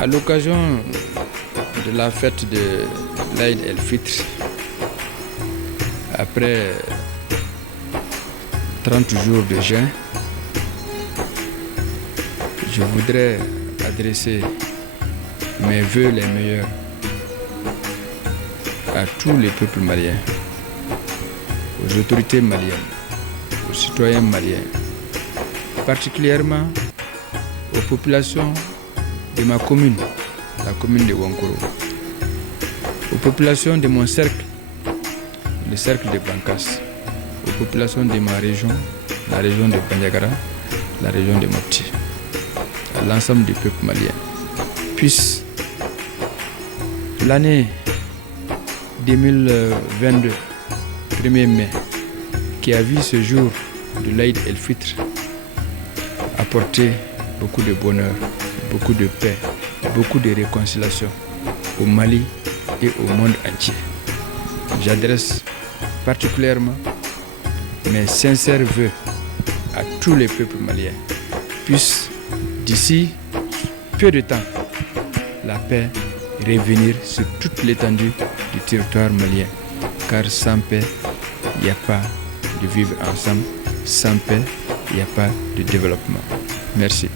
À l'occasion de la fête de l'Aïd el-Fitr, après 30 jours de jeûne, je voudrais adresser mes vœux les meilleurs à tous les peuples maliens, aux autorités maliennes, aux citoyens maliens, particulièrement aux populations de ma commune, la commune de Ouankoro, aux populations de mon cercle, le cercle de Bankas, aux populations de ma région, la région de Bandiagara, la région de Mopti, à l'ensemble du peuple malien. Puisse l'année 2022, 1er mai, qui a vu ce jour de l'Aïd el-Fitr, apporter beaucoup de bonheur, beaucoup de paix, beaucoup de réconciliation au Mali et au monde entier. J'adresse particulièrement mes sincères vœux à tous les peuples maliens. Puisse d'ici peu de temps, la paix revenir sur toute l'étendue du territoire malien. Car sans paix, il n'y a pas de vivre ensemble. Sans paix, il n'y a pas de développement. Merci.